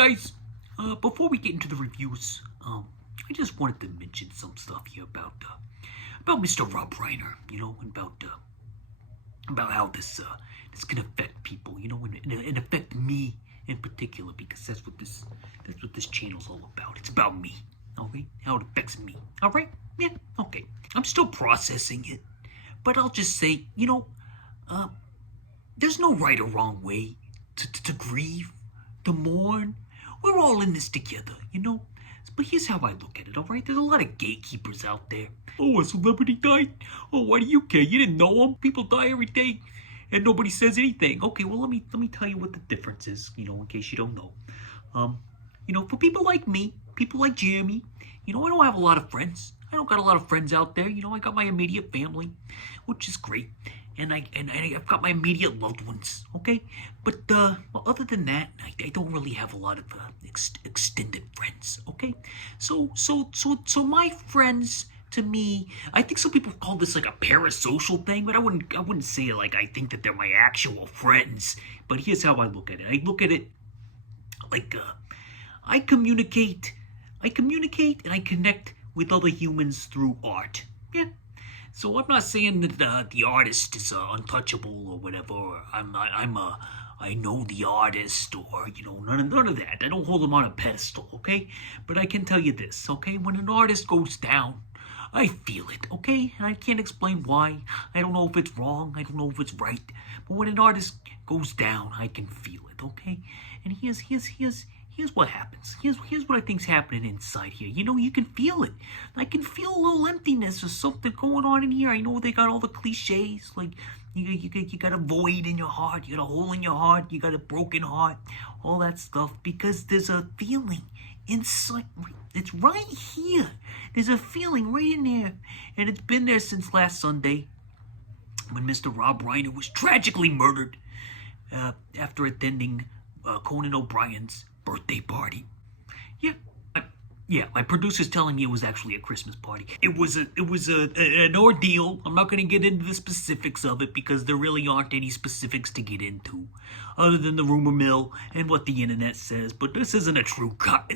guys, before we get into the reviews, I just wanted to mention some stuff here about Mr. Rob Reiner, about how this can affect people, and affect me in particular, because that's what this channel's all about. It's about me, okay? How it affects me, all right? Yeah, okay. I'm still processing it, but I'll just say, there's no right or wrong way to grieve, to mourn. We're all in this together, But here's how I look at it, all right? There's a lot of gatekeepers out there. Oh, a celebrity died? Oh, why do you care? You didn't know him. People die every day, and nobody says anything. Okay, well, let me tell you what the difference is, in case you don't know. For people like me, people like Jeremy, I don't have a lot of friends. I don't got a lot of friends out there. I got my immediate family, which is great. And I've got my immediate loved ones, okay? But well, other than that, I don't really have a lot of extended friends, okay? So my friends, to me, I think some people call this like a parasocial thing, but I wouldn't say it like I think that they're my actual friends. But here's how I look at it. I look at it like I communicate and I connect with other humans through art. Yeah. So I'm not saying that the artist is untouchable or whatever. Or I know the artist, or none of that. I don't hold him on a pedestal, okay? But I can tell you this, okay? When an artist goes down, I feel it, okay? And I can't explain why. I don't know if it's wrong. I don't know if it's right. But when an artist goes down, I can feel it, okay? And here's what happens. Here's what I think's happening inside here. You can feel it. I can feel a little emptiness or something going on in here. I know they got all the cliches, like you got a void in your heart, you got a hole in your heart, you got a broken heart, all that stuff, because there's a feeling inside. It's right here. There's a feeling right in there, and it's been there since last Sunday, when Mr. Rob Reiner was tragically murdered after attending Conan O'Brien's birthday party. Yeah, my producer's telling me it was actually a Christmas party. It was an ordeal. I'm not going to get into the specifics of it because there really aren't any specifics to get into, other than the rumor mill and what the internet says. But this isn't a true crime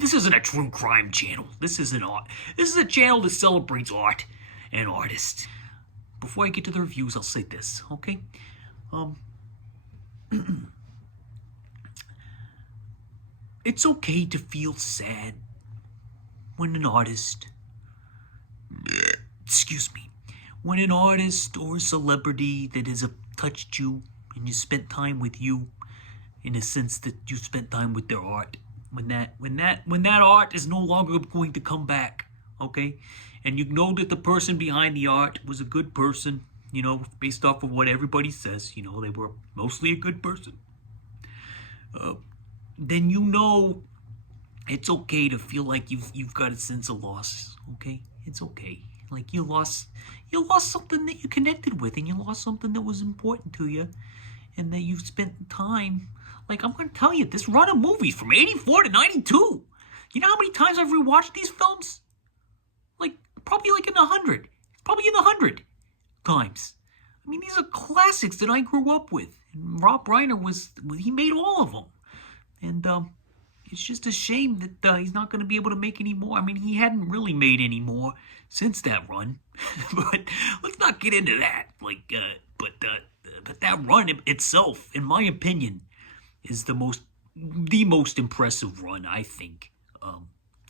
channel. This isn't art. This is a channel that celebrates art and artists. Before I get to the reviews, I'll say this, okay? It's okay to feel sad when an artist or a celebrity that has touched you and you spent time with you, in a sense that you spent time with their art, when that art is no longer going to come back, okay? And you know that the person behind the art was a good person, based off of what everybody says, they were mostly a good person. Then it's okay to feel like you've got a sense of loss, okay? It's okay. Like you lost something that you connected with, and you lost something that was important to you, and that you've spent time. Like, I'm going to tell you, this run of movies from 84 to 92, you know how many times I've rewatched these films? Probably in the 100. Probably in the 100 times. I mean, these are classics that I grew up with. And Rob Reiner he made all of them. And it's just a shame that he's not going to be able to make any more. I mean, he hadn't really made any more since that run. But let's not get into that. But that run itself, in my opinion, is the most impressive run, I think,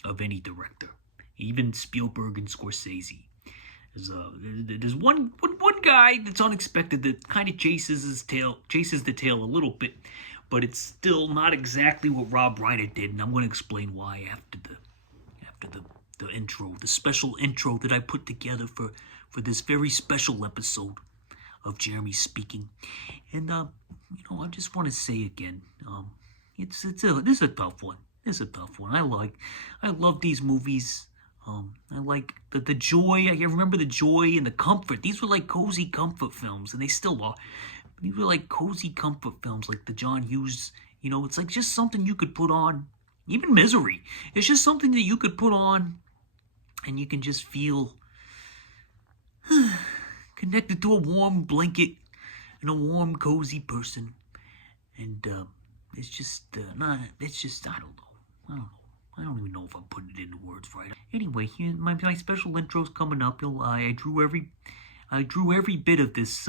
of any director. Even Spielberg and Scorsese. There's one guy that's unexpected that kind of chases the tail a little bit, but it's still not exactly what Rob Reiner did, and I'm going to explain why after the intro, the special intro that I put together for this very special episode of Jeremy Speaking. And I just want to say again, this is a tough one. It's a tough one. I love these movies. I like the joy. I remember the joy and the comfort. These were like cozy comfort films, and they still are. These were like cozy comfort films, like the John Hughes. It's like just something you could put on. Even Misery. It's just something that you could put on, and you can just feel connected to a warm blanket and a warm, cozy person. And it's just I don't know. I don't know. I don't even know if I'm putting it into words right. Anyway, my special intro's coming up. I drew every bit of this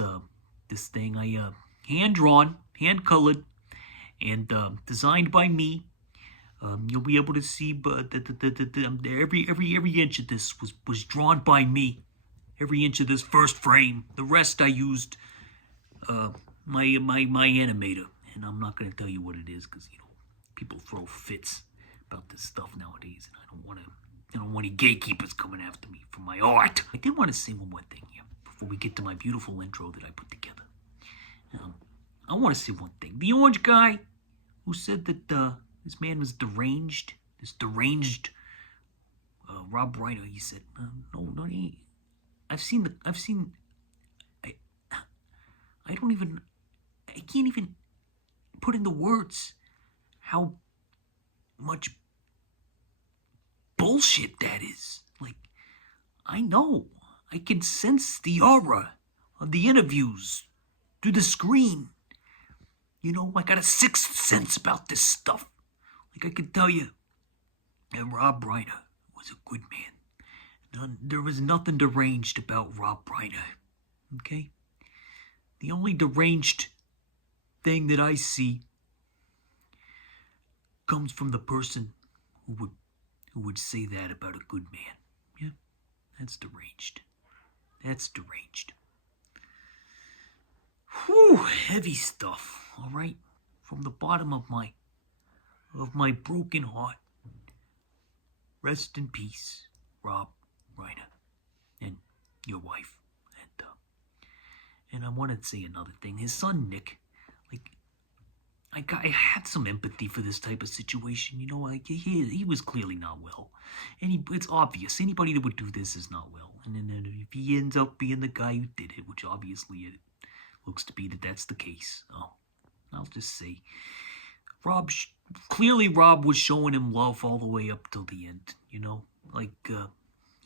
this thing. I hand drawn, hand colored, and designed by me. You'll be able to see, but every inch of this was drawn by me. Every inch of this first frame. The rest I used my animator, and I'm not gonna tell you what it is because people throw fits about this stuff nowadays, and I don't want any gatekeepers coming after me for my art. I did want to say one more thing here before we get to my beautiful intro that I put together. I want to say one thing. The orange guy who said that this man was deranged, this deranged Rob Reiner, he said, no, he. I can't even put into words how much bullshit that is. Like, I know. I can sense the aura of the interviews through the screen. I got a sixth sense about this stuff. Like, I can tell you that Rob Reiner was a good man. There was nothing deranged about Rob Reiner. Okay? The only deranged thing that I see comes from the person who would say that about a good man. Yeah, that's deranged. That's deranged. Whew, heavy stuff. All right, from the bottom of my broken heart. Rest in peace, Rob Reiner, and your wife. And I wanted to say another thing. His son Nick, I had some empathy for this type of situation. He was clearly not well, and it's obvious anybody that would do this is not well. And then if he ends up being the guy who did it, which obviously it looks to be that's the case. Oh, I'll just say, clearly Rob was showing him love all the way up till the end. He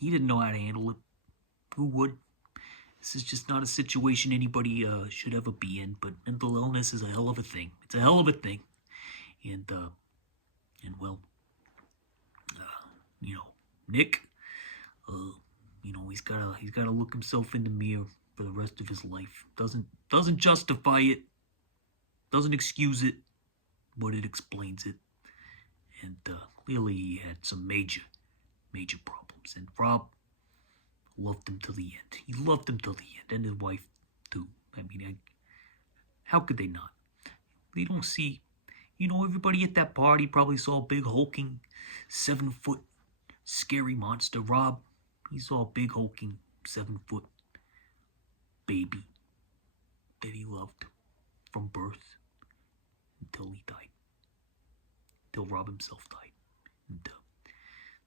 didn't know how to handle it. Who would? This is just not a situation anybody should ever be in, but mental illness is a hell of a thing. It's a hell of a thing. And well, Nick, he's gotta look himself in the mirror for the rest of his life. Doesn't justify it, doesn't excuse it, but it explains it. And clearly he had some major problems. And Rob loved him till the end. He loved him till the end, and his wife too. How could they not? They don't see, everybody at that party probably saw a big hulking 7-foot scary monster. Rob, he saw a big hulking 7-foot baby that he loved from birth until he died. Till Rob himself died. And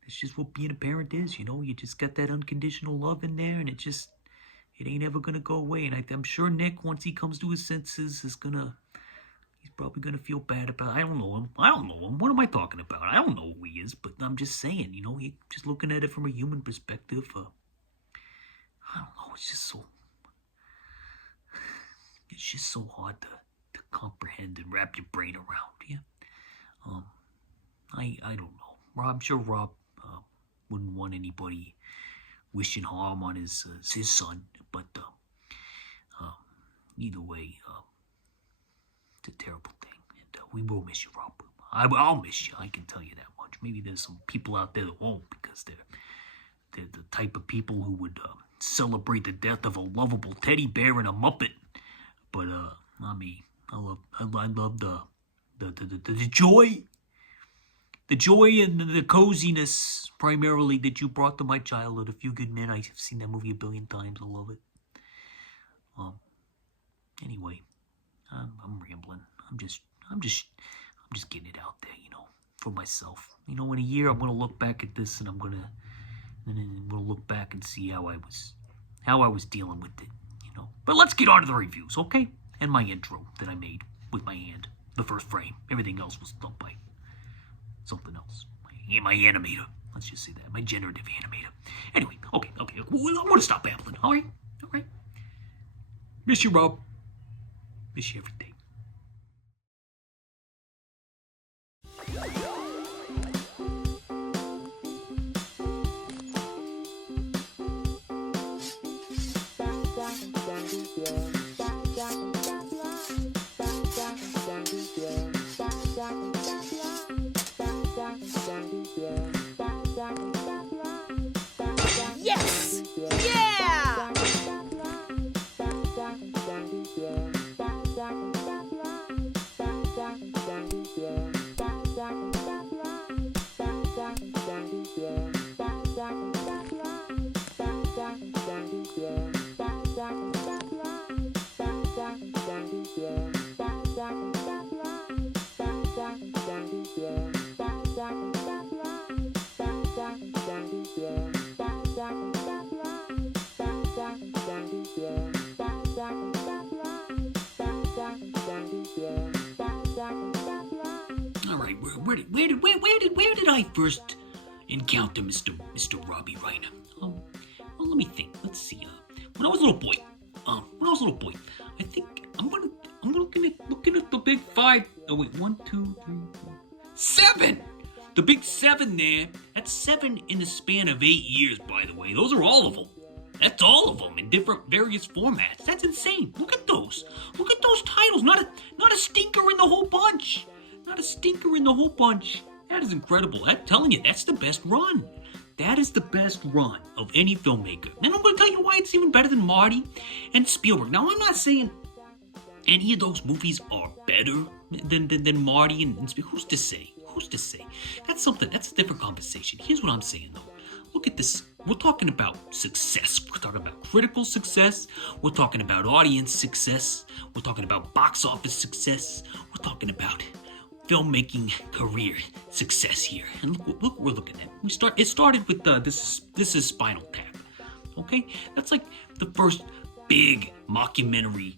it's just what being a parent is, You just got that unconditional love in there, and it ain't ever gonna go away. And I'm sure Nick, once he comes to his senses, he's probably gonna feel bad about it. I don't know him. What am I talking about? I don't know who he is, but I'm just saying, he just looking at it from a human perspective. I don't know. It's just so hard to comprehend and wrap your brain around. Yeah. I don't know. I'm sure Rob wouldn't want anybody wishing harm on his son, but either way, it's a terrible thing, and we will miss you, Rob. I'll miss you. I can tell you that much. Maybe there's some people out there that won't, because they're the type of people who would celebrate the death of a lovable teddy bear and a Muppet. But not me. I love the joy. The joy and the coziness, primarily, that you brought to my childhood. A Few Good Men. I've seen that movie a billion times. I love it. Anyway, I'm rambling. I'm just getting it out there, for myself. In a year, I'm gonna look back at this, and I'm gonna look back and see how I was dealing with it, But let's get on to the reviews, okay? And my intro that I made with my hand, the first frame. Everything else was done by something else. My animator. Let's just say that. My generative animator. Anyway, okay. Well, I'm going to stop babbling. All right. Miss you, Rob. Miss you every day. where did I first encounter Mr. Robbie Reiner? Well, let me think. Let's see. When I was a little boy. I think I'm looking at the big 5. Oh wait, 1, 2, 3, 4, 7. The big 7 there. That's 7 in the span of 8 years, by the way. Those are all of them. That's all of them in different various formats. That's insane. Look at those. Look at those titles. Not a stinker in the whole bunch. Not a stinker in the whole bunch. That is incredible. I'm telling you, that's the best run. That is the best run of any filmmaker. And I'm going to tell you why it's even better than Marty and Spielberg. Now, I'm not saying any of those movies are better than Marty and Spielberg. Who's to say? Who's to say? That's a different conversation. Here's what I'm saying, though. Look at this. We're talking about success. We're talking about critical success. We're talking about audience success. We're talking about box office success. We're talking about filmmaking career success here. And look what we're looking at. It started with this is Spinal Tap. Okay? That's like the first big mockumentary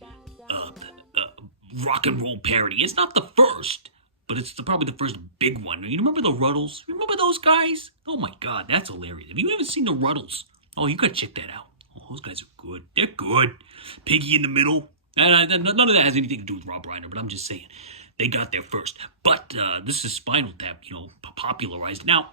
rock and roll parody. It's not the first, but it's probably the first big one. You remember the Ruddles? Remember those guys? Oh my God, that's hilarious. Have you ever seen the Ruddles? Oh, you gotta check that out. Oh, those guys are good. They're good. Piggy in the middle. None of that has anything to do with Rob Reiner, but I'm just saying. They got there first. But this is Spinal Tap, popularized. Now,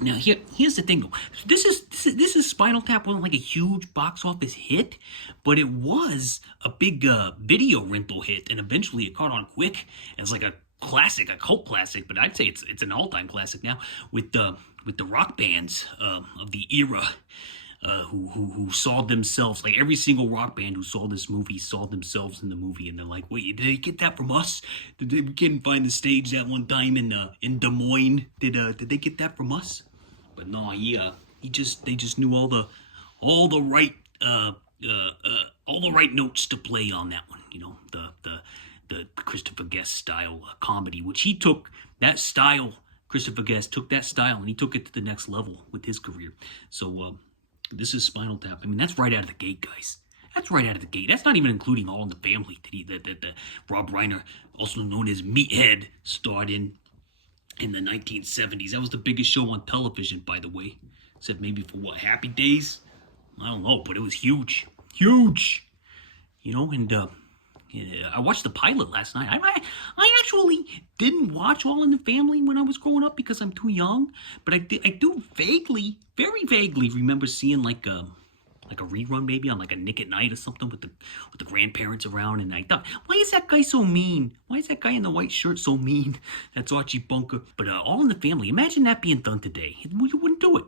here's the thing, though. This is Spinal Tap wasn't like a huge box office hit, but it was a big video rental hit, and eventually it caught on quick as like a classic, a cult classic. But I'd say it's an all-time classic now with the rock bands of the era. Who saw themselves, like every single rock band who saw this movie saw themselves in the movie, and they're like, wait, did they get that from us? We couldn't find the stage that one time in Des Moines. Did they get that from us? But no, they just knew all the right notes to play on that one. The Christopher Guest style comedy, which he took that style. Christopher Guest took that style and he took it to the next level with his career. So. This is Spinal Tap. I mean, that's right out of the gate, guys. That's right out of the gate. That's not even including All in the Family that Rob Reiner, also known as Meathead, starred in the 1970s. That was the biggest show on television, by the way. Except maybe for what, Happy Days? I don't know, but it was huge. Huge! And I watched the pilot last night. I actually didn't watch All in the Family when I was growing up because I'm too young. But I do vaguely, very vaguely remember seeing like a rerun maybe on like a Nick at Night or something with the grandparents around. And I thought, why is that guy so mean? Why is that guy in the white shirt so mean? That's Archie Bunker. But All in the Family, imagine that being done today. You wouldn't do it.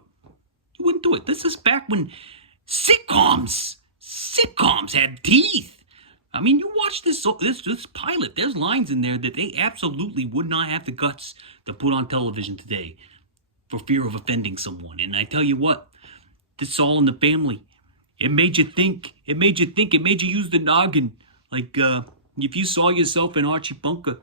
You wouldn't do it. This is back when sitcoms had teeth. I mean, you watch this pilot, there's lines in there that they absolutely would not have the guts to put on television today for fear of offending someone. And I tell you what, this All in the Family, it made you think. It made you use the noggin. Like, if you saw yourself in Archie Bunker,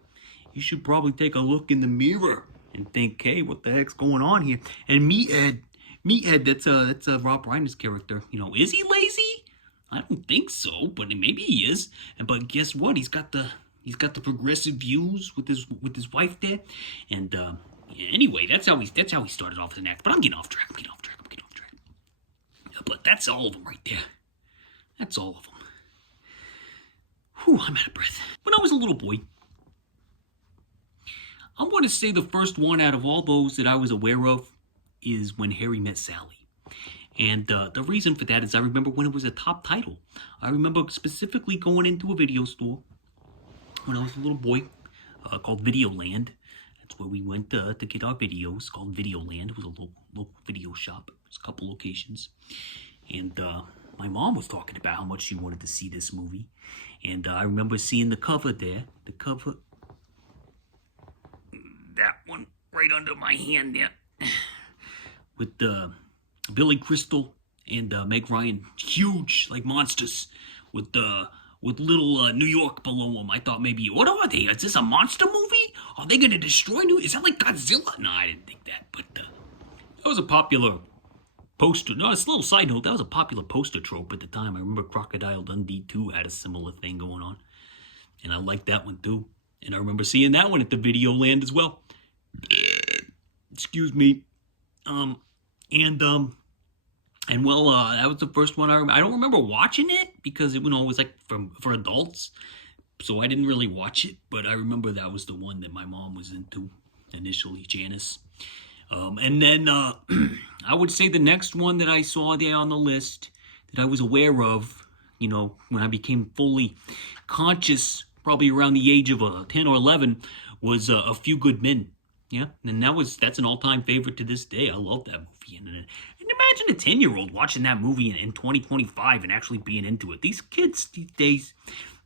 you should probably take a look in the mirror and think, hey, what the heck's going on here? And Meathead, that's Rob Reiner's character. Is he lazy? I don't think so, but maybe he is. But guess what? He's got the progressive views with his wife there. And anyway, that's how he started off as an actor. But I'm getting off track. But that's all of them right there. That's all of them. Whew, I'm out of breath. When I was a little boy, I'm going to say the first one out of all those that I was aware of is When Harry Met Sally. And the reason for that is I remember when it was a top title. I remember specifically going into a video store when I was a little boy called Videoland. That's where we went to get our videos, called Videoland. It was a local video shop. There's a couple locations. And my mom was talking about how much she wanted to see this movie. And I remember seeing the cover there. The cover. That one right under my hand there. With Billy Crystal and Meg Ryan, huge, like monsters, with little New York below them. I thought maybe, what are they? Is this a monster movie? Are they going to destroy New York? Is that like Godzilla? No, I didn't think that. But that was a popular poster. No, it's a little side note. That was a popular poster trope at the time. I remember Crocodile Dundee 2 had a similar thing going on. And I liked that one too. And I remember seeing that one at the Videoland as well. Excuse me. Um, and well, that was the first one I remember. I don't remember watching it because it was like for adults, so I didn't really watch it. But I remember that was the one that my mom was into initially, Janice. And then I would say the next one that I saw there on the list that I was aware of, when I became fully conscious, probably around the age of 10 or 11, was A Few Good Men. Yeah, and that's an all-time favorite to this day. I love that movie. And imagine a 10-year-old watching that movie in 2025 and actually being into it. These kids these days,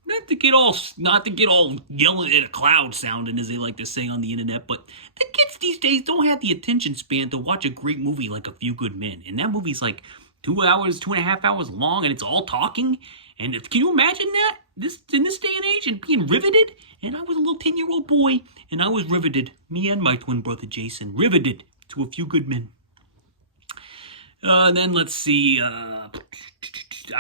not to get all yelling at a cloud sounding, as they like to say on the internet, but the kids these days don't have the attention span to watch a great movie like A Few Good Men. And that movie's like 2.5 hours long, and it's all talking. And can you imagine that? In this day and age, and being riveted? And I was a little 10-year-old boy, and I was riveted. Me and my twin brother Jason, riveted to A Few Good Men. Then let's see. I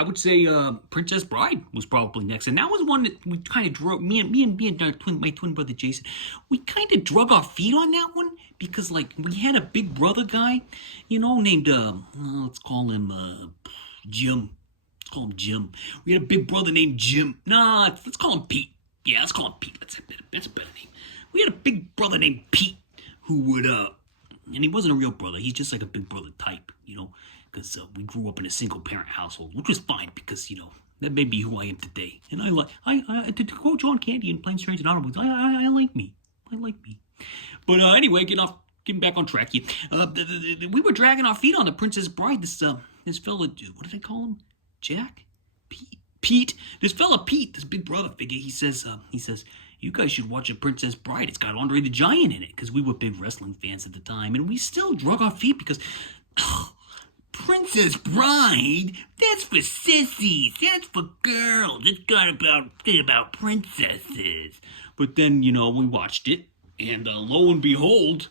would say Princess Bride was probably next, and that was one that we kind of drug me and my twin brother Jason. We kind of drug our feet on that one because we had a big brother guy, named let's call him Jim. Let's call him Jim. We had a big brother named Jim. Nah, let's call him Pete. Yeah, let's call him Pete. That's a better name. We had a big brother named Pete who would and he wasn't a real brother. He's just like a big brother type, because we grew up in a single-parent household, which was fine because, that may be who I am today. And to quote John Candy in Planes, Trains, and Automobiles, I like me. I like me. But anyway, getting back on track here. We were dragging our feet on The Princess Bride. This fella, what did I call him? Jack? Pete? This fella Pete, this big brother figure, he says, you guys should watch A Princess Bride. It's got Andre the Giant in it, because we were big wrestling fans at the time, and we still drug our feet because, Princess Bride? That's for sissies. That's for girls. It's got about princesses. But then, we watched it, and lo and behold,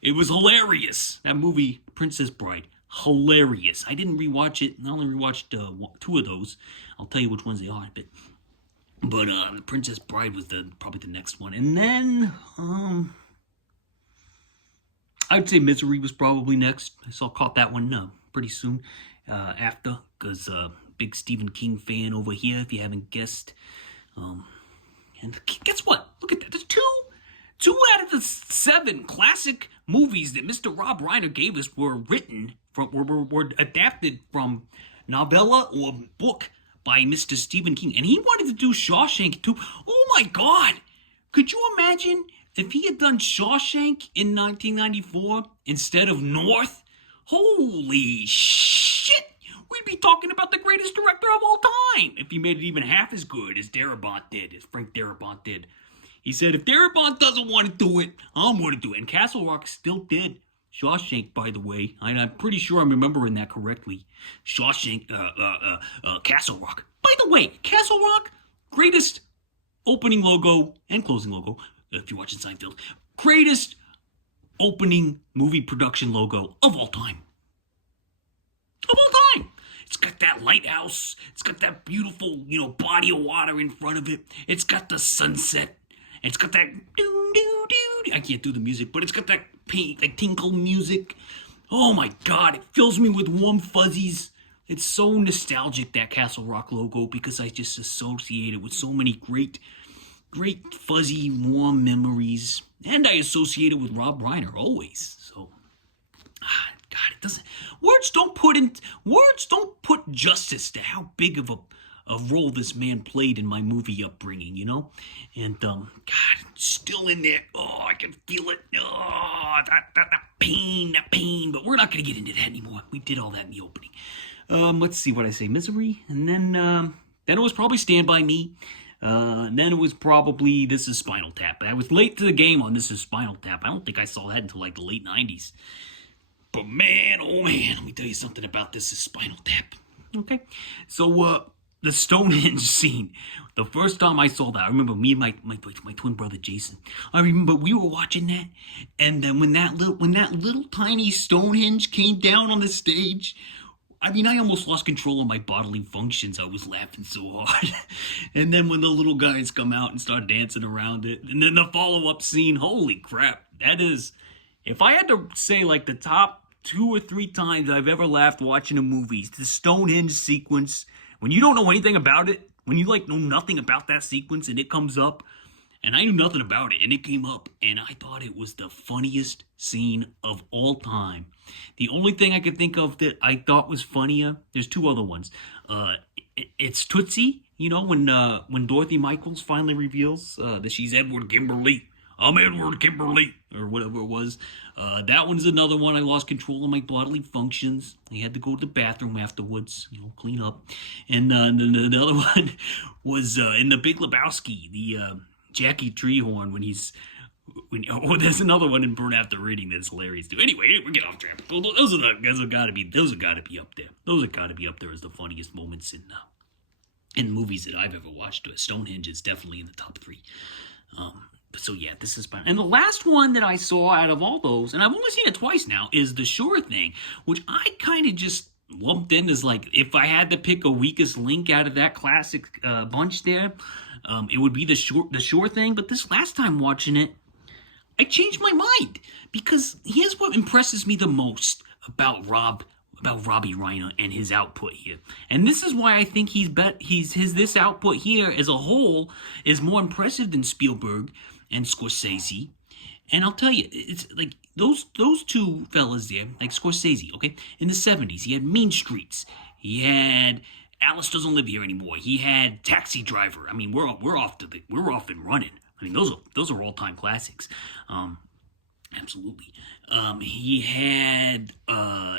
it was hilarious. That movie, Princess Bride, hilarious. I didn't rewatch it. I only rewatched 2 of those. I'll tell you which ones they are, but The Princess Bride was probably the next one. And then, I'd say Misery was probably next. Caught that one pretty soon after, because big Stephen King fan over here, if you haven't guessed. And guess what? Look at that. There's two out of the 7 classic movies that Mr. Rob Reiner gave us were adapted from novella or book by Mr. Stephen King. And he wanted to do Shawshank too. Oh my God! Could you imagine if he had done Shawshank in 1994 instead of North? Holy shit! We'd be talking about the greatest director of all time if he made it even half as good as Frank Darabont did. He said, if Darabont doesn't want to do it, I'm going to do it. And Castle Rock still did. Shawshank, by the way, I'm pretty sure I'm remembering that correctly. Shawshank, Castle Rock. By the way, Castle Rock, greatest opening logo and closing logo, if you're watching Seinfeld, greatest opening movie production logo of all time. Of all time. It's got that lighthouse. It's got that beautiful, body of water in front of it. It's got the sunset. It's got that doo-doo-doo. I can't do the music, but it's got that tinkle music. Oh my God, it fills me with warm fuzzies. It's so nostalgic, that Castle Rock logo, because I just associate it with so many great fuzzy, warm memories. And I associate it with Rob Reiner always. So, God, it doesn't. Words don't put justice to how big of a role this man played in my movie upbringing, And, God, still in there. Oh, I can feel it. Oh, that pain. But we're not going to get into that anymore. We did all that in the opening. Let's see what I say. Misery. And then it was probably Stand By Me. And then it was probably This Is Spinal Tap. I was late to the game on This Is Spinal Tap. I don't think I saw that until the late 90s. But man, oh man, let me tell you something about This Is Spinal Tap. Okay? So, the Stonehenge scene. The first time I saw that, I remember me and my twin brother Jason. I remember we were watching that, and then when that little tiny Stonehenge came down on the stage, I mean, I almost lost control of my bodily functions. I was laughing so hard. And then when the little guys come out and start dancing around it, and then the follow-up scene, holy crap. That is, if I had to say like the top 2 or 3 times I've ever laughed watching a movie, the Stonehenge sequence, when you don't know anything about it, when you like know nothing about that sequence and it comes up, and I knew nothing about it, and it came up, and I thought it was the funniest scene of all time. The only thing I could think of that I thought was funnier, there's 2 other ones. It's Tootsie, you know, when Dorothy Michaels finally reveals that she's Edward Kimberly. I'm Edward Kimberly, or whatever it was. That one's another one. I lost control of my bodily functions. I had to go to the bathroom afterwards, you know, clean up. And the other one was in The Big Lebowski, the Jackie Treehorn there's another one in Burn After Reading that's hilarious too. Anyway, we get off track. Those have got to be up there. Those have got to be up there as the funniest moments in movies that I've ever watched. Stonehenge is definitely in the top 3. So yeah, this is fun. And the last one that I saw out of all those, and I've only seen it twice now, is The Sure Thing, which I kind of just lumped in as like, if I had to pick a weakest link out of that classic bunch there, it would be the Sure Thing. But this last time watching it, I changed my mind, because here's what impresses me the most about Robbie Reiner and his output here. And this is why I think this output here as a whole is more impressive than Spielberg and Scorsese. And I'll tell you, it's like those 2 fellas there, like Scorsese, okay? In the 70s, he had Mean Streets. He had Alice Doesn't Live Here Anymore. He had Taxi Driver. I mean, we're off and running. I mean, those are all-time classics. Absolutely. He had,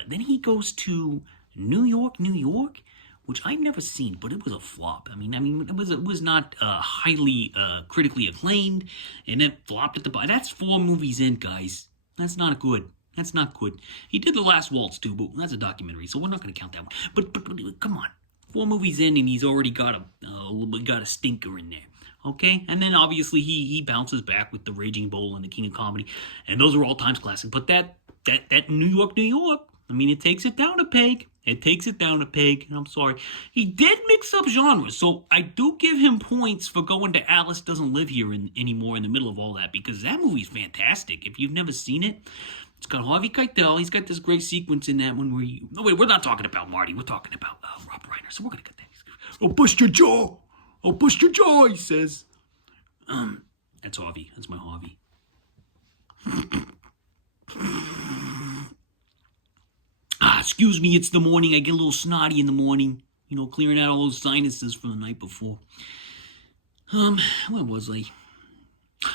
then he goes to New York, which I've never seen, but it was a flop. I mean, it was not highly critically acclaimed, and it flopped at the bottom. That's 4 movies in, guys. That's not good. He did The Last Waltz too, but that's a documentary, so we're not going to count that one. But come on, 4 movies in, and he's already got a stinker in there. Okay, and then obviously he bounces back with The Raging Bull and The King of Comedy, and those are all times classic. But that New York, I mean, it takes it down a peg. And I'm sorry, he did mix up genres, so I do give him points for going to Alice Doesn't Live Here anymore in the middle of all that, because that movie's fantastic. If you've never seen it, it's got Harvey Keitel. He's got this great sequence in that one where we're not talking about Marty. We're talking about Rob Reiner. So we're gonna get that. Oh, bust your jaw. Oh, bust your jaw, he says. That's Harvey. That's my Harvey. Excuse me, it's the morning. I get a little snotty in the morning. You know, clearing out all those sinuses from the night before. Where was I?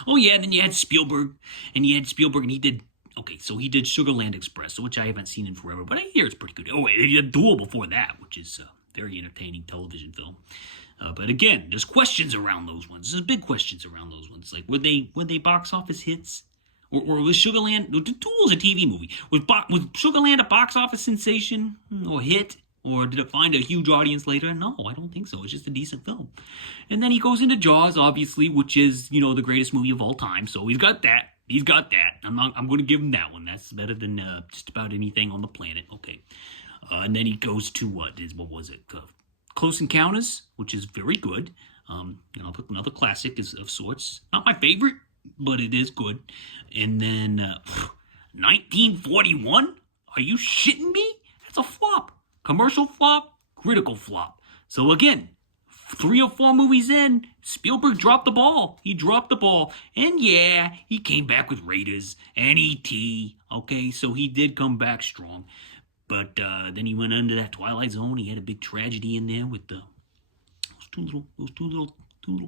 Oh, yeah, then you had Spielberg. And he did... Okay, so he did Sugarland Express, which I haven't seen in forever, but I hear it's pretty good. Oh, he had Duel before that, which is a very entertaining television film. But again, there's questions around those ones. There's big questions around those ones. Like, were they box office hits? Or was Sugarland... Duel's a TV movie. Was Sugarland a box office sensation or hit? Or did it find a huge audience later? No, I don't think so. It's just a decent film. And then he goes into Jaws, obviously, which is, the greatest movie of all time. So he's got that. I'm going to give him that one. That's better than just about anything on the planet. Okay. And then he goes to what was it? Close Encounters, which is very good. Another classic of sorts. Not my favorite, but it is good. And then 1941? Are you shitting me? That's a flop. Commercial flop, critical flop. So again, 3 or 4 movies in, Spielberg dropped the ball. He dropped the ball. And yeah, he came back with Raiders and E.T. Okay, so he did come back strong. But then he went into that Twilight Zone. He had a big tragedy in there with those two little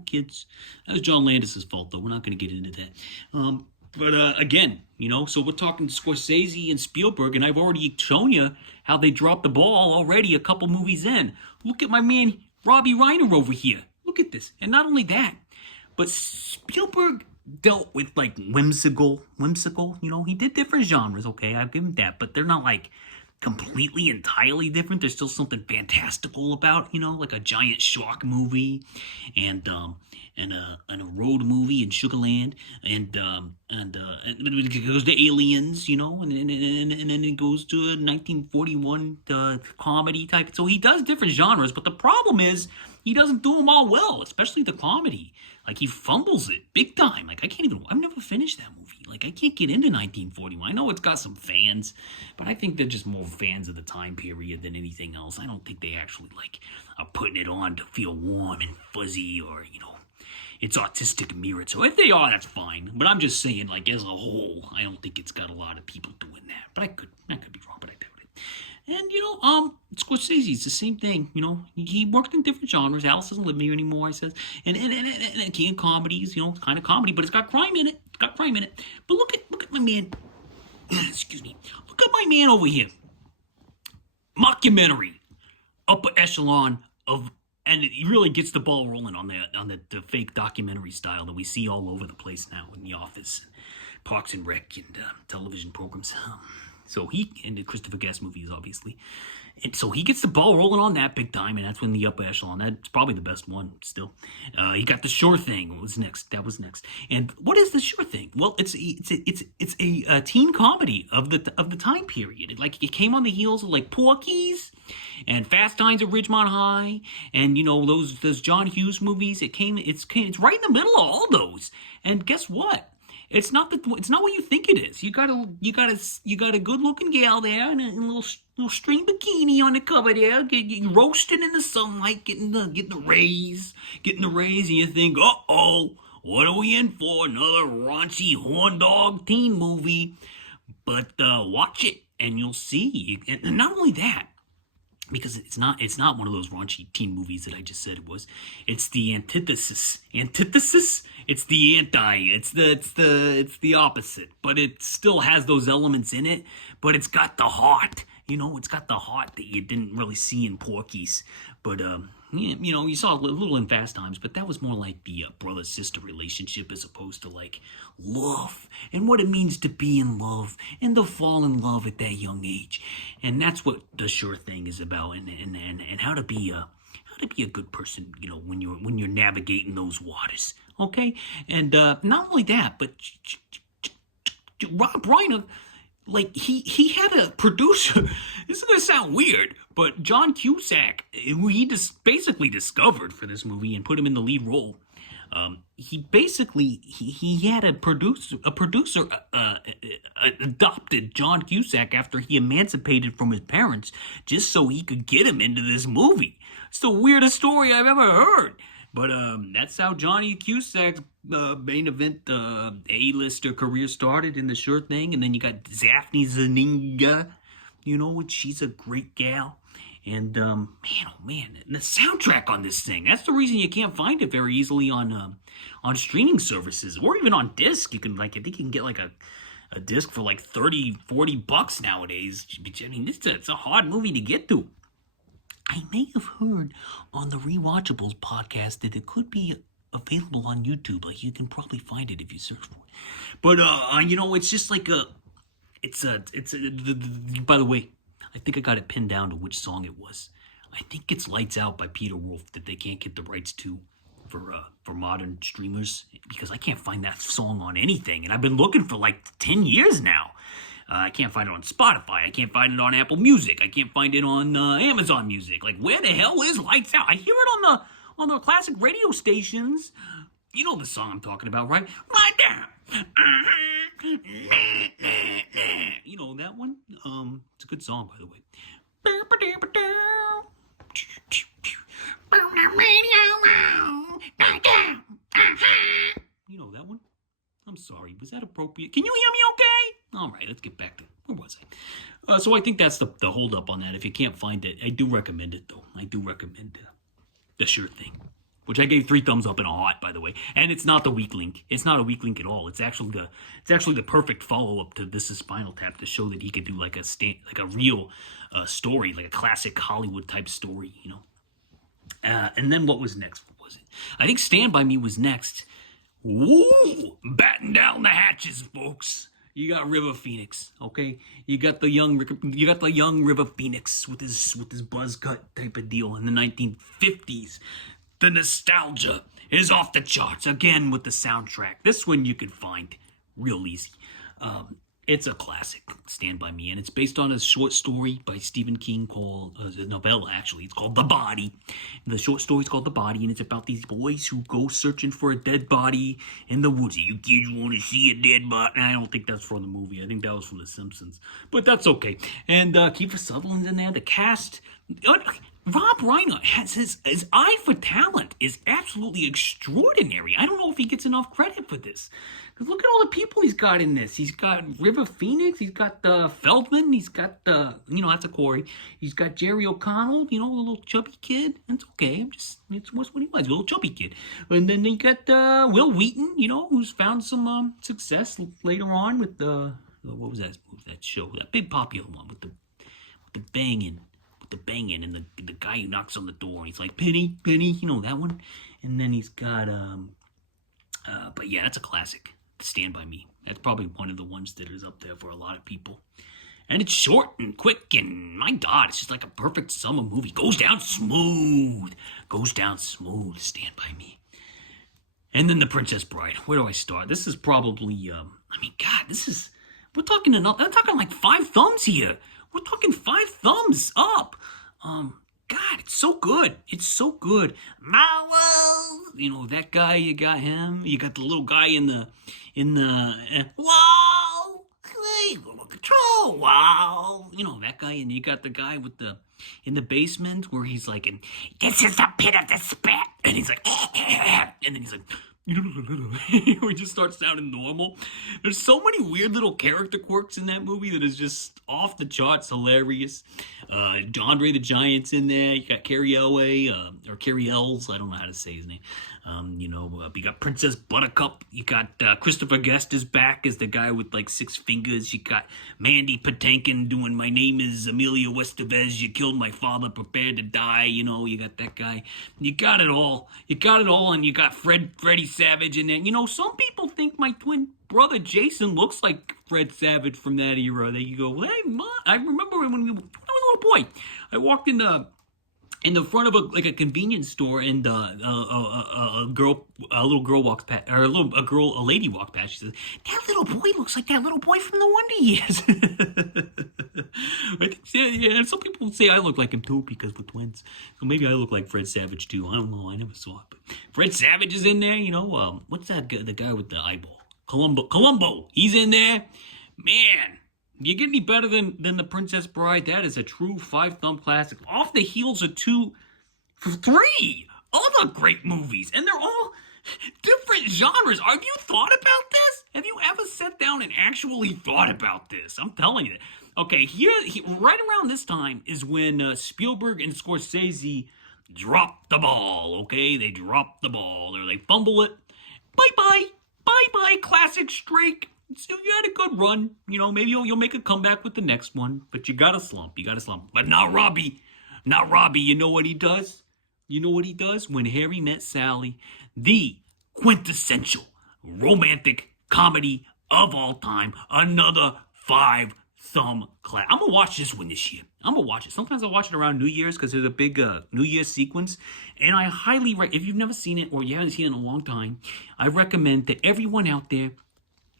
kids. That was John Landis' fault, though. We're not going to get into that. But again, so we're talking Scorsese and Spielberg, and I've already shown you how they dropped the ball already a couple movies in. Look at my man Robbie Reiner over here. Look at this. And not only that, but Spielberg dealt with like whimsical. He did different genres, okay? I'll give him that, but they're not like completely, entirely different. There's still something fantastical about, like a giant shark movie, and and a road movie in Sugarland, and it goes to aliens, and then it goes to a 1941 comedy type. So he does different genres, but the problem is he doesn't do them all well, especially the comedy. Like, he fumbles it big time. Like, I've never finished that movie. Like, I can't get into 1941. I know it's got some fans, but I think they're just more fans of the time period than anything else. I don't think they actually, are putting it on to feel warm and fuzzy, or, it's artistic merit. So if they are, that's fine. But I'm just saying, as a whole, I don't think it's got a lot of people doing that. But I could be wrong, but I doubt it. And, Scorsese, it's the same thing, He worked in different genres. Alice doesn't live here anymore, he says. And King of comedies, kind of comedy, but it's got crime in it. But look at my man. Excuse me. Look at my man over here. Mockumentary. Upper echelon of... And it really gets the ball rolling on the fake documentary style that we see all over the place now in The Office, Parks and Rec, and television programs. And the Christopher Guest movies, obviously. And so he gets the ball rolling on that big time, and that's when the upper echelon. That's probably the best one still. He got The Sure Thing. What was next? That was next. And what is The Sure Thing? Well, it's a teen comedy of the time period. It came on the heels of Porky's and Fast Times at Ridgemont High, and those John Hughes movies. It's right in the middle of all those. And guess what? It's not what you think it is. You got a good looking gal there in a little string bikini on the cover there, getting roasted in the sunlight, getting the rays, and you think, what are we in for? Another raunchy horn dog teen movie? But watch it and you'll see. And not only that, because it's not one of those raunchy teen movies that I just said it was. It's the antithesis. It's the anti. It's the opposite. But it still has those elements in it. But it's got the heart. It's got the heart that you didn't really see in Porky's. But you saw a little in Fast Times, but that was more like the brother-sister relationship as opposed to love and what it means to be in love and to fall in love at that young age. And that's what The Sure Thing is about, and how to be a good person, when you're navigating those waters. Okay, and not only that, but Rob Reiner. He had a producer. This is gonna sound weird, but John Cusack, who he basically discovered for this movie and put him in the lead role. He had a producer adopted John Cusack after he emancipated from his parents, just so he could get him into this movie. It's the weirdest story I've ever heard. But that's how Johnny Cusack's main event A-lister career started in The Sure Thing. And then you got Daphne Zuniga, she's a great gal. And man, and the soundtrack on this thing, that's the reason you can't find it very easily on streaming services or even on disc. You can I think you can get a disc for $30-$40 nowadays. I mean, it's a hard movie to get to. I may have heard on the Rewatchables podcast that it could be available on YouTube. You can probably find it if you search for it. But it's just by the way, I think I got it pinned down to which song it was. I think it's Lights Out by Peter Wolf that they can't get the rights to for modern streamers, because I can't find that song on anything, and I've been looking for 10 years now. I can't find it on Spotify. I can't find it on Apple Music. I can't find it on Amazon Music. Where the hell is Lights Out? I hear it on the classic radio stations. You know the song I'm talking about, right? Right down. You know that one? It's a good song, by the way. You know that one? I'm sorry, was that appropriate? Can you hear me okay? All right, let's get back to, where was I? So I think that's the hold up on that. If you can't find it, I do recommend it, though. I do recommend The Sure Thing, which I gave 3 thumbs up in a heart, by the way. And it's not the weak link. It's not a weak link at all. It's actually the perfect follow up to This Is Spinal Tap, to show that he could do a real story, a classic Hollywood type story, And then what was next? What was it? I think Stand By Me was next. Ooh, batten down the hatches, folks. You got River Phoenix, okay? You got the young River Phoenix with his buzz cut type of deal in the 1950s. The nostalgia is off the charts again with the soundtrack. This one you could find real easy. It's a classic, Stand By Me, and it's based on a short story by Stephen King called, a novella actually, it's called The Body. The short story's called The Body, and it's about these boys who go searching for a dead body in the woods. You kids want to see a dead body? I don't think that's from the movie. I think that was from The Simpsons, but that's okay. And Kiefer Sutherland's in there. The cast, Rob Reiner has his eye for talent is absolutely extraordinary. I don't know if he gets enough credit for this. Because look at all the people he's got in this. He's got River Phoenix. He's got Feldman. He's got that's a Corey. He's got Jerry O'Connell. A little chubby kid. It's okay. It's what he was, a little chubby kid. And then you got Will Wheaton. Who's found some success later on with what was that show? That big popular one with the banging. The banging and the guy who knocks on the door and he's like, Penny, that one. And then he's got but yeah, that's a classic. Stand By Me. That's probably one of the ones that is up there for a lot of people. And it's short and quick, and my God, it's just like a perfect summer movie. Goes down smooth. Stand By Me. And then The Princess Bride. Where do I start? This is probably we're talking like 5 thumbs here. We're talking 5 thumbs up. God, it's so good. My world. That guy, you got him. You got the little guy in the wow, control, wow. That guy, and you got the guy in the basement where he's like, and this is the pit of despair. And he's like, and then he's like, we just start sounding normal. There's so many weird little character quirks in that movie that is just off the charts hilarious. Andre the Giant's in there. You got Carrie Elway, or Carrie Ells, I don't know how to say his name. You got Princess Buttercup. You got Christopher Guest is back as the guy with like 6 fingers. You got Mandy Patinkin doing My Name is Amelia Estevez. You killed my father, prepared to die. You got that guy. You got it all, and you got Freddie Savage in there. Some people think my twin brother Jason looks like Fred Savage from that era. There you go. Hey, Mom, I remember when I was a little boy. I walked in the front of a convenience store, and a little girl walks past, or a lady walked past. She says, "That little boy looks like that little boy from the Wonder Years." Yeah, some people say I look like him too because we're twins. So maybe I look like Fred Savage too. I don't know. I never saw it, but Fred Savage is in there. What's that guy? The guy with the eyeball, Columbo. He's in there, man. You get any better than The Princess Bride? That is a true 5-thumb classic. Off the heels of 3 other great movies. And they're all different genres. Have you thought about this? Have you ever sat down and actually thought about this? I'm telling you. Okay, right around this time is when Spielberg and Scorsese drop the ball, okay? They drop the ball, or they fumble it. Bye-bye, classic streak. So you had a good run. Maybe you'll make a comeback with the next one, but you gotta slump. But not Robbie. You know what he does? When Harry Met Sally, the quintessential romantic comedy of all time, another 5-thumb class. I'm gonna watch this one this year. I'm gonna watch it. Sometimes I watch it around New Year's because there's a big New Year's sequence, and I highly if you've never seen it or you haven't seen it in a long time, I recommend to everyone out there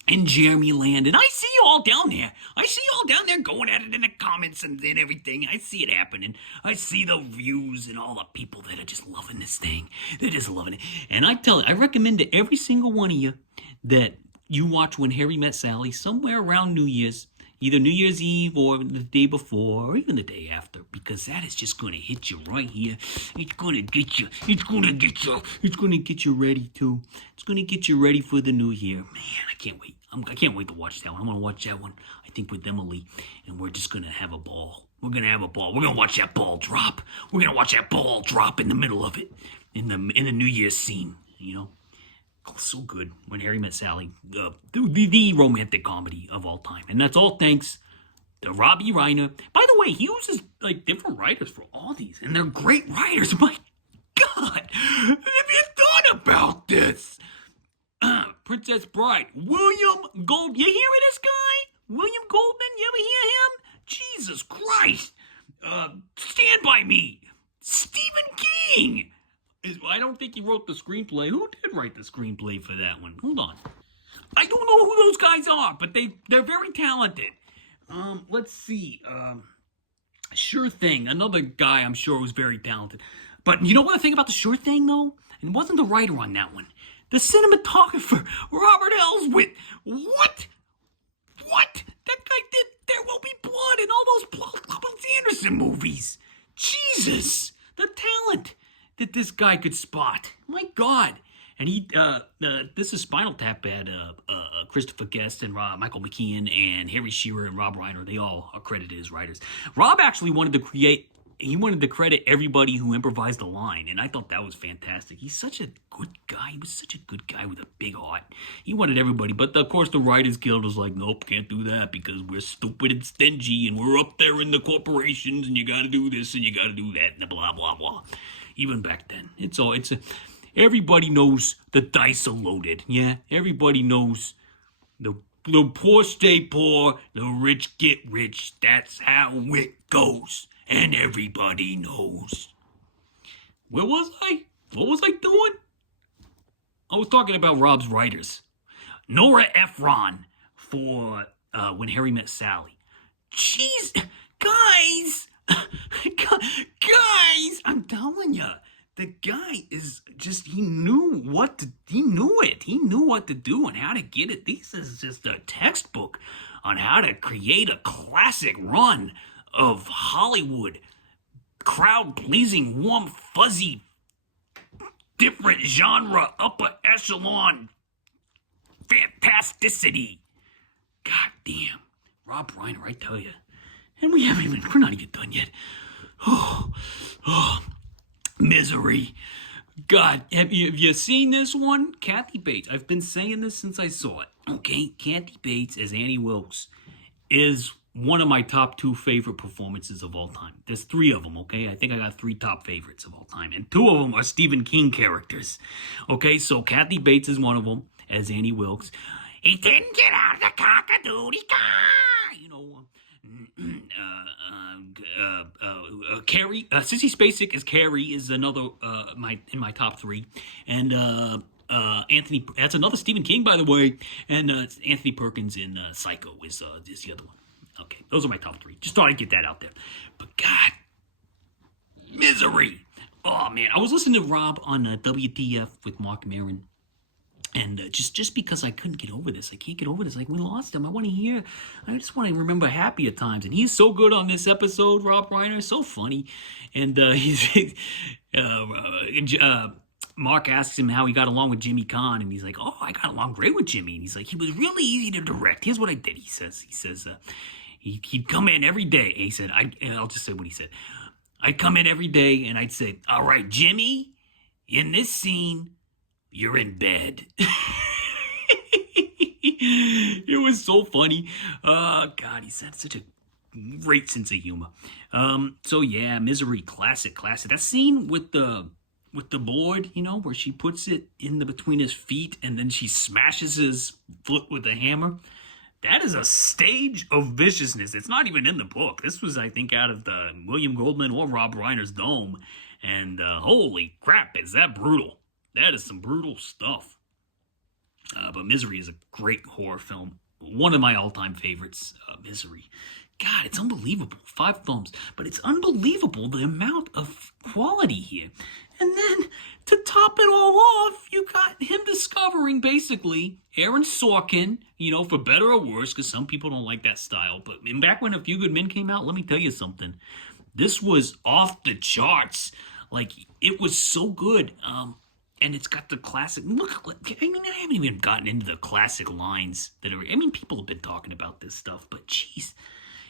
in Jeremy Land, and I see you all down there. Going at it in the comments and everything. I see it happening. I see the views and all the people that are just loving this thing. They're just loving it. And I recommend to every single one of you that you watch When Harry Met Sally somewhere around New Year's, either New Year's Eve or the day before or even the day after, because that is just going to hit you right here. It's going to get you. It's going to get you ready too. It's going to get you ready for the new year. Man, I can't wait. I can't wait to watch that one. I'm going to watch that one, I think, with Emily, and we're just going to have a ball. We're going to watch that ball drop. We're going to watch that ball drop in the middle of it, in the New Year's scene, Oh, so good. When Harry Met Sally, the romantic comedy of all time. And that's all thanks to Robbie Reiner. By the way, he uses different writers for all these, and they're great writers. My God, have you thought about this? Princess Bride. William Gold. You hearing this guy? William Goldman? You ever hear him? Jesus Christ. Stand By Me. Stephen King. I don't think he wrote the screenplay. Who did write the screenplay for that one? Hold on. I don't know who those guys are, but they're very talented. Let's see. Sure Thing. Another guy I'm sure was very talented. But you know what the thing about the Sure Thing, though? And it wasn't the writer on that one. The cinematographer, Robert Elswit. What? That guy did There Will Be Blood and all those Paul Thomas Anderson movies. Jesus. The talent that this guy could spot. My God. And this is Spinal Tap had Christopher Guest and Michael McKean and Harry Shearer and Rob Reiner. They all are credited as writers. Rob actually wanted to credit everybody who improvised a line, and I thought that was fantastic. He's such a good guy. He was such a good guy with a big heart. He wanted everybody, but of course the Writers Guild was like, nope, can't do that because we're stupid and stingy, and we're up there in the corporations, and you gotta do this, and you gotta do that, and blah, blah, blah. Even back then. Everybody knows the dice are loaded, yeah? Everybody knows the poor stay poor, the rich get rich. That's how it goes. And everybody knows. Where was I? What was I doing? I was talking about Rob's writers. Nora Ephron for When Harry Met Sally. Jeez, guys, I'm telling you. The guy is just, he knew what to do and how to get it. This is just a textbook on how to create a classic run of Hollywood, crowd-pleasing, warm, fuzzy, different genre, upper echelon, fantasticity. God damn. Rob Reiner, I tell you. And we're not even done yet. Misery. God, have you seen this one? Kathy Bates. I've been saying this since I saw it. Okay, Kathy Bates as Annie Wilkes is one of my top 2 favorite performances of all time. There's 3 of them, okay? I think I got 3 top favorites of all time. And 2 of them are Stephen King characters. Okay, so Kathy Bates is one of them as Annie Wilkes. He didn't get out of the cock-a-doodle-car! You know, Carrie, Sissy Spacek as Carrie is another in my top 3, and Anthony. That's another Stephen King, by the way, and Anthony Perkins in Psycho is the other one. Okay, those are my top 3. Just thought I'd get that out there. But God, Misery. Oh man, I was listening to Rob on WTF with Mark Maron. And just because I couldn't get over this, I can't get over this. Like, we lost him. I just want to remember happier times. And he's so good on this episode, Rob Reiner, so funny. And Mark asks him how he got along with Jimmy Caan. And he's like, oh, I got along great with Jimmy. And he's like, he was really easy to direct. Here's what I did, he says. He'd come in every day. He said, I'll just say what he said. I'd come in every day and I'd say, all right, Jimmy, in this scene, you're in bed. It was so funny. God, he's had such a great sense of humor. So yeah, Misery, classic. That scene with the board, you know, where she puts it in between his feet and then she smashes his foot with a hammer. That is a stage of viciousness. It's not even in the book. This was, I think, out of the William Goldman or Rob Reiner's dome. And holy crap, is that brutal. That is some brutal stuff. But Misery is a great horror film. One of my all-time favorites, Misery. God, it's unbelievable. 5 thumbs. But it's unbelievable the amount of quality here. And then, to top it all off, you got him discovering, basically, Aaron Sorkin, you know, for better or worse, because some people don't like that style. But back when A Few Good Men came out, let me tell you something. This was off the charts. Like, it was so good. And it's got the classic, look, I mean, I haven't even gotten into the classic lines that are, I mean, people have been talking about this stuff, but geez,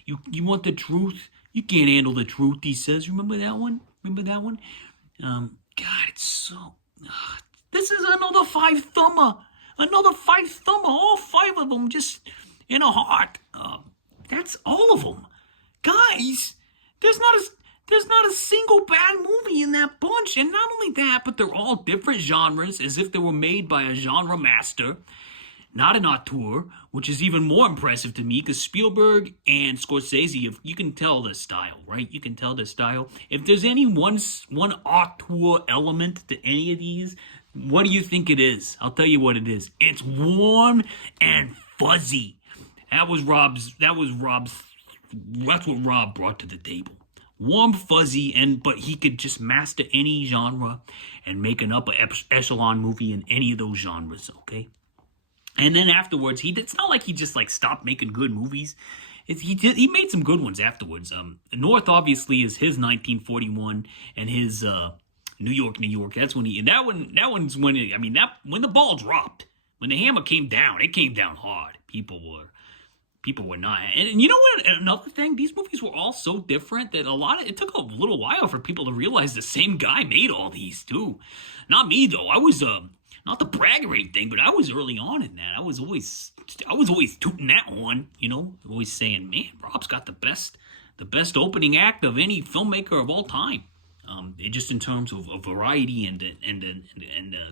you want the truth? You can't handle the truth, he says. Remember that one? God, it's so, this is another 5-thumber. All 5 of them just in a heart. That's all of them. Guys, there's There's not a single bad movie in that bunch. And not only that, but they're all different genres, as if they were made by a genre master, not an auteur, which is even more impressive to me, because Spielberg and Scorsese, you can tell the style, right? You can tell the style. If there's any one auteur element to any of these, what do you think it is? I'll tell you what it is. It's warm and fuzzy. That's what Rob brought to the table. Warm, fuzzy, but he could just master any genre and make an upper echelon movie in any of those genres, okay? And then afterwards, it's not like he just like stopped making good movies. He made some good ones afterwards. North obviously is his 1941, and his New York. That's when when the ball dropped, when the hammer came down, it came down hard. People were not. And you know what? Another thing, these movies were all so different that it took a little while for people to realize the same guy made all these too. Not me though. I was not the brag or anything, but I was early on in that. I was always tooting that one, always saying, man, Rob's got the best opening act of any filmmaker of all time. Just in terms of variety and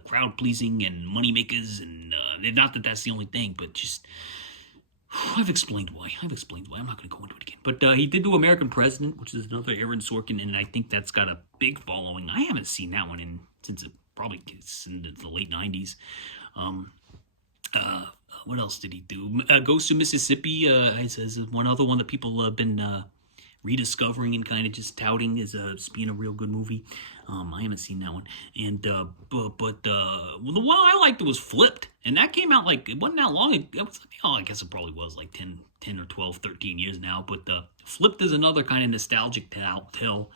crowd pleasing and money makers, and not that that's the only thing, but just I've explained why. I'm not going to go into it again. But he did do American President, which is another Aaron Sorkin, and I think that's got a big following. I haven't seen that one since in the late 90s. What else did he do? Goes to Mississippi is one other one that people have been rediscovering and kind of just touting as being a real good movie. I haven't seen that one. And the one I liked was Flipped, and that came out it wasn't that long. I guess it probably was like 10 or 12, 13 years now. But Flipped is another kind of nostalgic tale.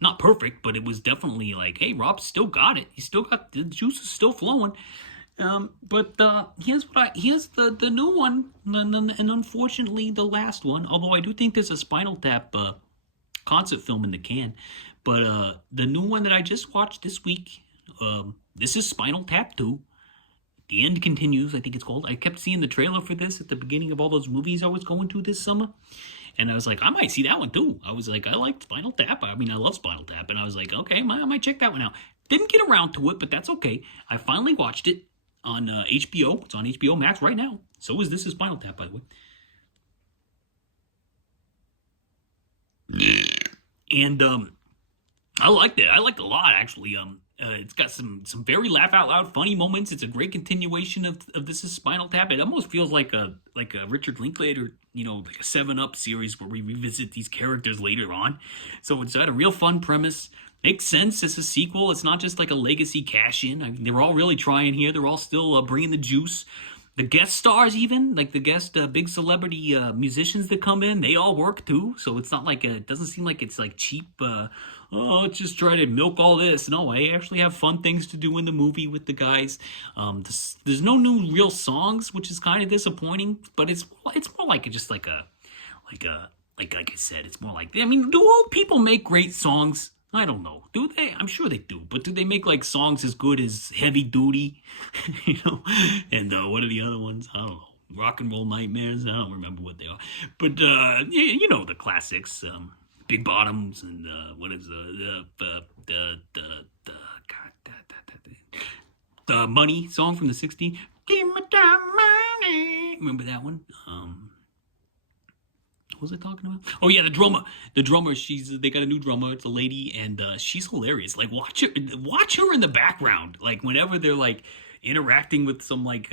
Not perfect, but it was definitely like, hey, Rob still got it. He still got the juice is still flowing. But here's the new one, and unfortunately the last one. Although I do think there's a Spinal Tap concert film in the can. But the new one that I just watched this week, this is Spinal Tap 2. The End Continues, I think it's called. I kept seeing the trailer for this at the beginning of all those movies I was going to this summer. And I was like, I might see that one too. I was like, I like Spinal Tap. I love Spinal Tap. And I was like, okay, I might check that one out. Didn't get around to it, but that's okay. I finally watched it on HBO. It's on HBO Max right now. So is This Is Spinal Tap, by the way. And I liked it. I liked it a lot, actually. It's got some very laugh out loud funny moments. It's a great continuation of This Is Spinal Tap. It almost feels like a Richard Linklater, like a 7-Up series where we revisit these characters later on. So it's got a real fun premise. Makes sense. It's a sequel. It's not just like a legacy cash-in. They're all really trying here. They're all still bringing the juice. The guest stars, even like the guest big celebrity musicians that come in, they all work too. So it's not like it doesn't seem like it's like cheap. Let's just try to milk all this. No, I actually have fun things to do in the movie with the guys. There's no new real songs, which is kind of disappointing. But it's more like just like I said, it's more like, do old people make great songs? I don't know. Do they? I'm sure they do. But do they make like songs as good as Heavy Duty? And what are the other ones? I don't know. Rock and Roll Nightmares? I don't remember what they are. But the classics. Big Bottoms and what is the Money song from the 60s. Give me that money. Remember that one? What was I talking about? Oh yeah, the drummer. They got a new drummer. It's a lady, and she's hilarious. Like watch her in the background. Like whenever they're like interacting with some like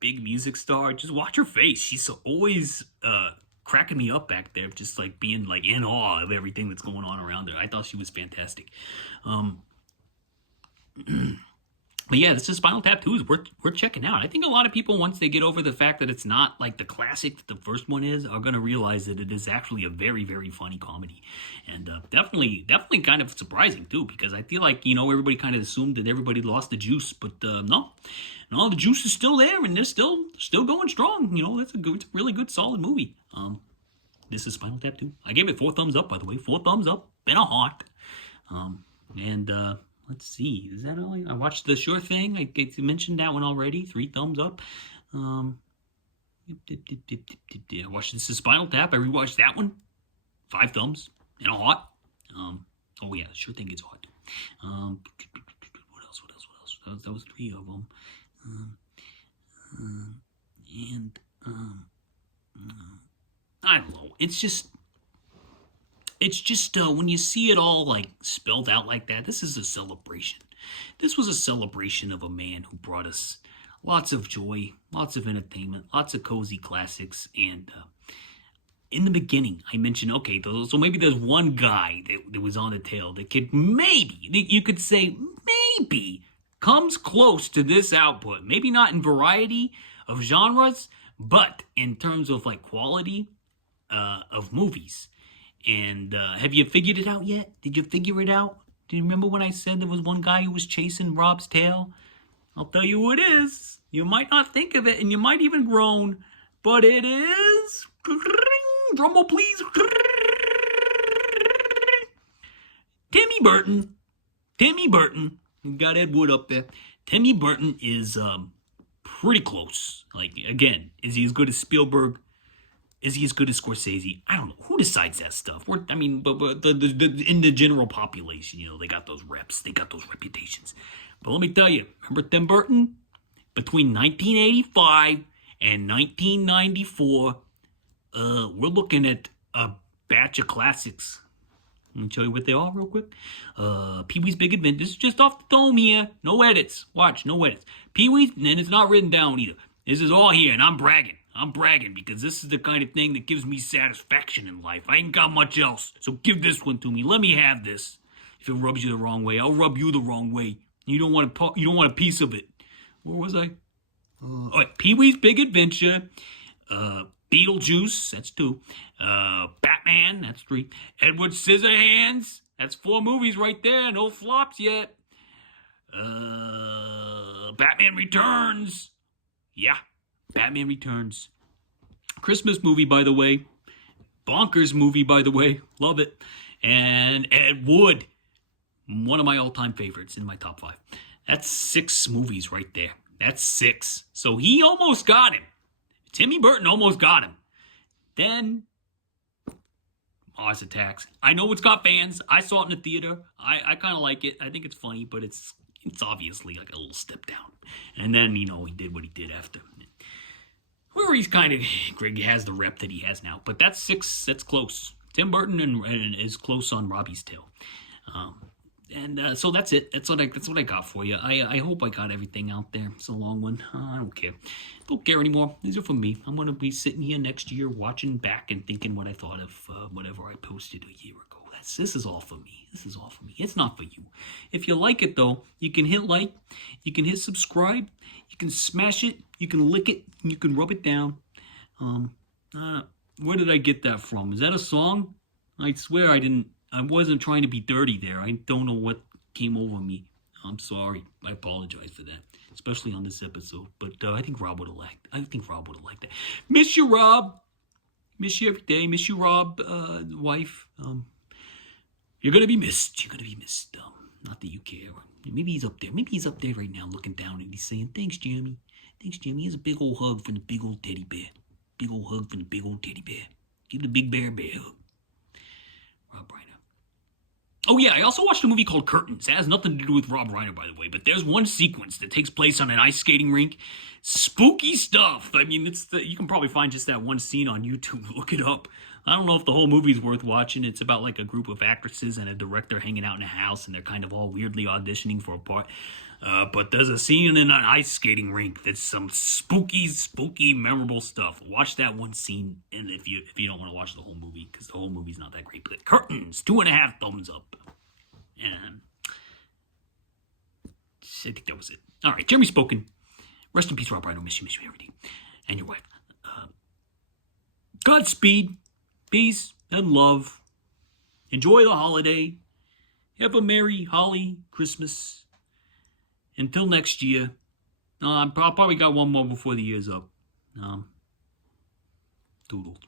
big music star, just watch her face. She's always cracking me up back there, just like being like in awe of everything that's going on around her. I thought she was fantastic. But yeah, This Is Spinal Tap 2 is worth checking out. I think a lot of people, once they get over the fact that it's not like the classic that the first one is, are going to realize that it is actually a very, very funny comedy. And definitely kind of surprising too, because I feel like, everybody kind of assumed that everybody lost the juice, but no, the juice is still there, and they're still going strong. It's a really good, solid movie. This Is Spinal Tap 2. I gave it 4 thumbs up, by the way. 4 thumbs up and a heart. Let's see. Is that all? I watched The Sure Thing. I mentioned that one already. 3 thumbs up. I watched This Is Spinal Tap. I rewatched that one. 5 thumbs and a heart. Oh yeah, sure thing gets hard. What else? What else? What else? That was 3 of them. And I don't know. It's just when you see it all like spelled out like that, this is a celebration. This was a celebration of a man who brought us lots of joy, lots of entertainment, lots of cozy classics. And in the beginning, I mentioned, okay, so maybe there's one guy that was on the tail that could maybe, you could say, maybe comes close to this output. Maybe not in variety of genres, but in terms of like quality of movies. And have you figured it out yet? Did you figure it out? Do you remember when I said there was one guy who was chasing Rob's tail? I'll tell you who it is. You might not think of it, and you might even groan, but it is... Drumroll, please. Timmy Burton. Timmy Burton. You got Ed Wood up there. Timmy Burton is pretty close. Like, again, is he as good as Spielberg? Is he as good as Scorsese? I don't know. Who decides that stuff? But in the general population, they got those reps. They got those reputations. But let me tell you, remember Tim Burton? Between 1985 and 1994, we're looking at a batch of classics. Let me show you what they are real quick. Pee-wee's Big Adventure. This is just off the dome here. No edits. Watch, no edits. Pee-wee's, and it's not written down either. This is all here, and I'm bragging. I'm bragging because this is the kind of thing that gives me satisfaction in life. I ain't got much else, so give this one to me. Let me have this. If it rubs you the wrong way, I'll rub you the wrong way. You don't want a piece of it. Where was I? All right, Pee-wee's Big Adventure. Beetlejuice, that's 2. Batman, that's 3. Edward Scissorhands, that's 4 movies right there. No flops yet. Batman Returns. Yeah, Batman Returns. Christmas movie, by the way. Bonkers movie, by the way. Love it. And Ed Wood, one of my all-time favorites in my top 5. That's 6 movies right there. That's 6. So he almost got him. Timmy Burton almost got him. Then, Mars Attacks. I know it's got fans. I saw it in the theater. I kind of like it. I think it's funny, but it's obviously like a little step down. And then, he did what he did after. Where he's kind of, Greg has the rep that he has now. But that's 6. That's close. Tim Burton and is close on Robbie's tail. So that's it. That's what I got for you. I hope I got everything out there. It's a long one. I don't care. Don't care anymore. These are for me. I'm going to be sitting here next year watching back and thinking what I thought of whatever I posted a year ago. This is all for me. This is all for me. It's not for you. If you like it, though, you can hit like. You can hit subscribe. You can smash it. You can lick it. You can rub it down. Where did I get that from? Is that a song? I swear I wasn't trying to be dirty there. I don't know what came over me. I'm sorry. I apologize for that, especially on this episode. But I think Rob would have liked. That. Miss you, Rob. Miss you every day. Miss you, Rob, wife. You're gonna be missed. You're gonna be missed. Not that you care. Maybe he's up there. Maybe he's up there right now, looking down and he's saying, "Thanks, Jimmy. Thanks, Jimmy." Here's a big old hug from the big old teddy bear. Big old hug from the big old teddy bear. Give the big bear a hug. Rob Reiner. Oh, yeah, I also watched a movie called Curtains. It has nothing to do with Rob Reiner, by the way, but there's one sequence that takes place on an ice skating rink. Spooky stuff. I mean, you can probably find just that one scene on YouTube. Look it up. I don't know if the whole movie's worth watching. It's about like a group of actresses and a director hanging out in a house, and they're kind of all weirdly auditioning for a part. But there's a scene in an ice skating rink that's some spooky, memorable stuff. Watch that one scene, and if you don't want to watch the whole movie, because the whole movie's not that great. But Curtains, 2.5 thumbs up. And I think that was it. All right, Jeremy spoken. Rest in peace, Rob Reiner. Miss you every day. And your wife. Godspeed, peace, and love. Enjoy the holiday. Have a merry holly Christmas. Until next year. I probably got one more before the year's up. Doodles.